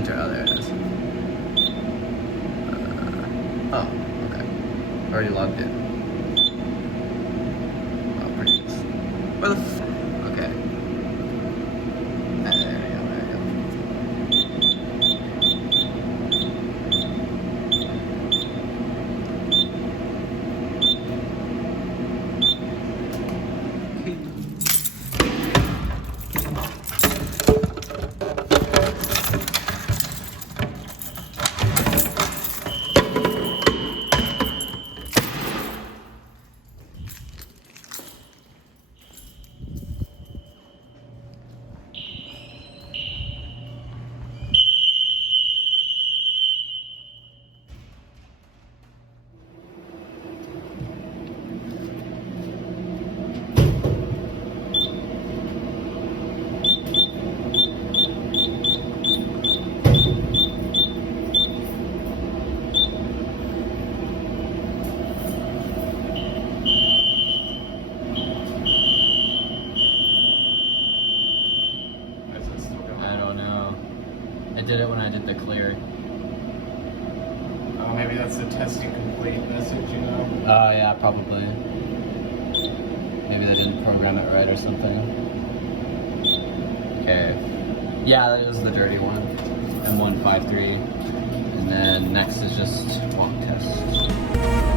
enter. Oh, there it is. Oh, okay. Already logged in. Oh, pretty easy. Where the f? Okay. There we go, there we go. Is it still going? I don't know. I did it when I did the clear. Oh, maybe that's a testing complete message, you know? Oh yeah, probably. Maybe they didn't program it right or something. Okay. Yeah, that is the dirty one. M153. And then next is just walk test.